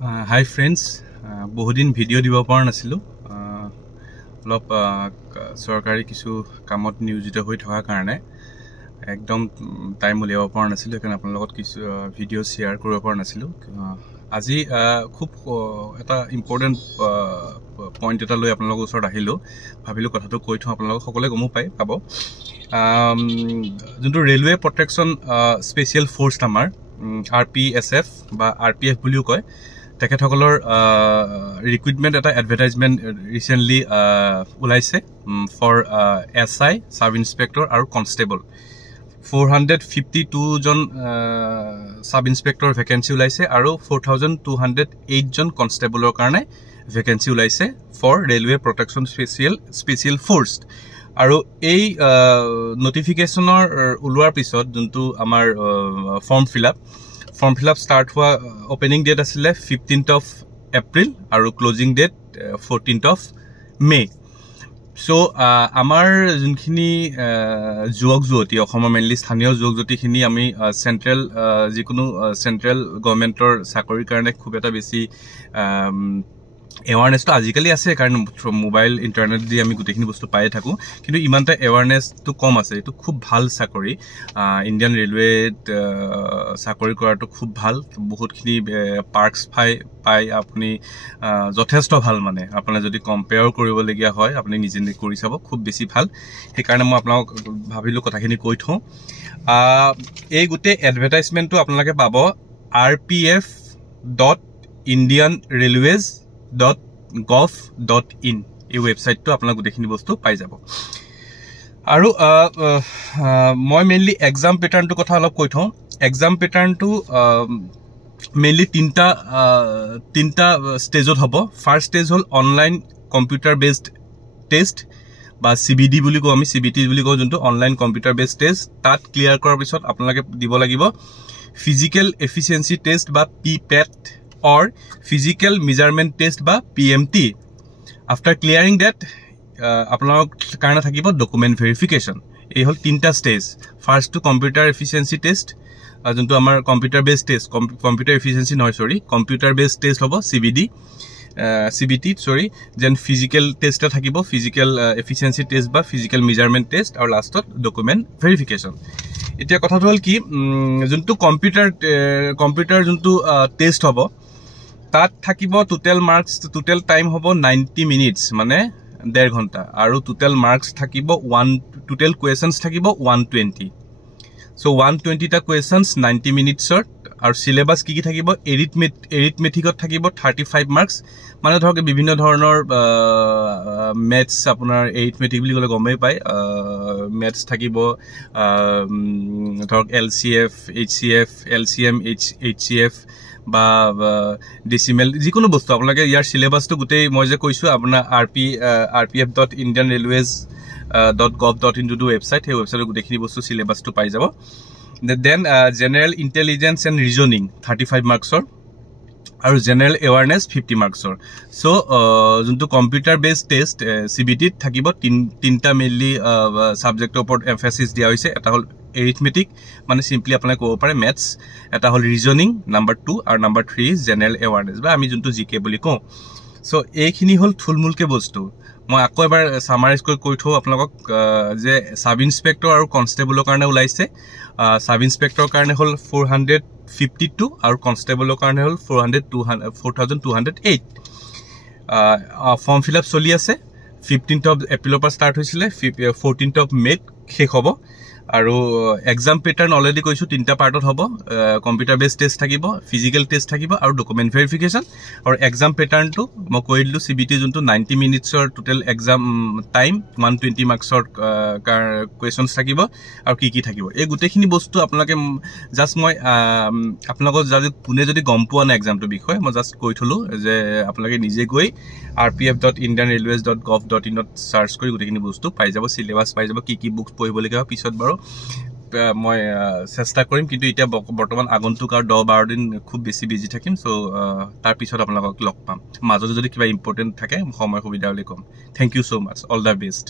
Hi friends, বহুদিন video দিব পৰা নাছিলো অলপ সৰকাৰি কিছু কামত নিয়োজিত হৈ থকা কাৰণে একদম টাইম উলিয়াব পৰা নাছিলো কাৰণ আপোনাৰ লগত কিছু ভিডিও শেয়াৰ কৰিব পৰা নাছিলো আজি খুব এটা ইম্পৰ্টেন্ট পইণ্ট এটা লৈ আপোনালোকৰ ওচৰত আহিলো ভাবিলো কথাটো কৈ থওঁ আপোনালোক সকলোৱে গমো পাব যোনটো ৰেলৱে প্ৰটেকচন স্পেচিয়েল ফোৰ্স আমাৰ RPSF বা RPF বুলিও কয় তেখেতসকলৰ ৰিক্ৰুটমেন্ট এটা এডভাৰটাইজমেন্ট ৰিসেন্টলি উলাইছে ফৰ SI সাব ইন্সপেক্টৰ আৰু কনস্টেবল 452 জন সাব ইন্সপেক্টৰ ভ্যাকেন্সি উলাইছে আৰু 4208 জন কনস্টেবলৰ কাৰণে ভ্যাকেন্সি উলাইছে for railway protection special force আৰু এই নোটিফিকেশনৰ উলোৱাৰ পিছত যোনটো আমাৰ ফৰ্ম ফিল আপ স্টাৰ্ট হোৱা ওপেনিং ডেট আছিলে 15th of April আৰু closing date 14th of May so আমাৰ যোনখিনি যুৱক যুৱতী অসমৰ মেইনলি স্থানীয় যুৱক যুৱতীখিনি আমি সেন্ট্ৰেল যিকোনো সেন্ট্ৰেল গভৰ্ণমেন্টৰ চাকৰিৰ কাৰণে খুব এটা বেছি এৱাৰনেস তো আজিকালি আছে কাৰণ মোবাইল ইন্টাৰনেট দি আমি গুটেখিনি বস্তু পাই থাকো কিন্তু ইমানটা এৱাৰনেস তো কম আছে এটো খুব ভাল চাকৰি ইন্ডিয়ান ৰেলৱে চাকৰি কৰাটো খুব ভাল বহুতখিনি পাৰ্কস পাই আপুনি যথেষ্ট ভাল মানে আপোনাৰ যদি কম্পেয়াৰ কৰিব লগিয়া হয় আপুনি নিজে কৰি চাব খুব বেছি ভাল সেই কাৰণে মই আপোনাক ভাবিলো কথাখিনি কৈ থওঁ এই গুটে এডভাৰটাইজমেন্টটো আপোনালোকে পাব rpf.indianrailways.gov.in এই ওয়েবসাইটটো আপোনাক গুটেখিনি বস্তু পাই যাব আৰু মই মেইনলি এক্সাম প্যাটাৰ্নটো কথা অলপ কৈ থওঁ এক্সাম প্যাটাৰ্নটো মেইনলি তিনটা স্টেজত হ'ব ফাৰ্স্ট স্টেজ হল অনলাইন কম্পিউটাৰ বেসড টেষ্ট বা CBD বুলি কও আমি CBT বুলি কও যোনটো অনলাইন কম্পিউটাৰ বেসড টেষ্ট তাত ক্লিয়াৰ কৰাৰ পিছত আপোনালোকে দিব লাগিব ফিজিক্যাল এফিচিয়েন্সি টেষ্ট বা PPET or physical measurement test ba PMT after clearing that apnalok karna thakibo document verification ei hol tinta stage first to computer efficiency test juntu amar computer based test computer efficiency no sorry computer based test hobo CBT then physical test ta thakibo physical efficiency test ba physical measurement test or last document verification এতিয়া কথা হল কি যোনটো computer যোনটো test হ'ব তাত থাকিব total marks total time হ'ব 90 minutes মানে 1.5 ঘন্টা আৰু টোটাল মার্কস থাকিব টোটাল কোয়েশ্চনস থাকিব 120 সো 120 টা কোয়েশ্চনস 90 মিনিটসৰ আৰু সিলেবাস কি থাকিব এৰিথমেটিকত থাকিব 35 মাৰ্কস মানে ধৰক বিভিন্ন ধৰণৰ ম্যাথছ আপোনাৰ এৰিথমেটিক বুলি কলে গমেই পায় ম্যাথছ থাকিব ধৰক LCF HCF LCM HCF বা ডেসিমেল যিকোনো বস্তু আপোনালোকে ইয়াৰ সিলেবাসটো গুটেই মই যে কৈছো আপোনাৰ rpf.indianrailways.gov.in টো ওয়েবসাইট এই ওয়েবসাইটত গুটেখিনি বস্তু সিলেবাসটো পাই যাব then general intelligence and reasoning 35 marksor আৰু general awareness 50 marksor so যোনটো কম্পিউটাৰ বেসড টেষ্ট CBT থাকিব তিনটা মেইনলি সাবজেক্টৰ ওপৰত এমফাসিস দিয়া হৈছে এটা হল arithmetic মানে সিম্পলি আপোনাক ক'ব পাৰে maths এটা হল reasoning number 2 আৰু number 3 general awareness বা আমি যোনটো GK বুলি কওঁ সো এইখিনি হল থুলমুলকে বস্তু মই আকৌ এবাৰ সামাৰাইজ কৈ থওঁ আপোনাক যে সাব ইন্সপেক্টৰ আৰু কনস্টেবলৰ কাৰণে উলাইছে সাব ইন্সপেক্টৰৰ কাৰণে হল 452 আৰু কনস্টেবলৰ কাৰণে হল 4208 ফৰ্ম ফিল আপ চলি আছে 15th of April পৰা স্টাৰ্ট হৈছিলে 14th of May শেষ হ'ব আৰু এক্সাম প্যাটাৰ্ন অলৰেডি কৈছো তিনটা পাৰ্টত হ'ব কম্পিউটাৰ বেসড টেষ্ট থাকিব ফিজিক্যাল টেষ্ট থাকিব আৰু ডকুমেন্ট ভেৰিফিকেশন আৰু এক্সাম প্যাটাৰ্নটো মই কৈ দিলো CBT যোনটো 90 মিনিটসৰ টোটাল এক্সাম টাইম 120 মাৰ্কসৰ কোয়েশ্চনস থাকিব আৰু কি থাকিব এই গুটেখিনি বস্তু আপোনালোকে জাস্ট মই আপোনালোকৰ কোনে যদি গম পোৱা না এক্সামটোৰ বিষয়ে মই জাস্ট কৈ থলো যে আপোনালোকে নিজে গৈ rpf.indianrailways.gov.in ত সাৰ্চ কৰি গুটেখিনি বস্তু পাই যাব সিলেবাস পাই যাব কি বুকস পঢ়িব লগা পিছত বাৰু মই চেষ্টা কৰিম কিন্তু এতিয়া বৰ্তমান আগন্তুক আৰু 10-12 দিন খুব বেছি বিজি থাকিম সো তাৰ পিছত আপোনালোকক লগ পাম মাজতে যদি কিবা ইম্পৰ্টেন্ট থাকে সময় সুবিধা হলে কম thank you so much all the best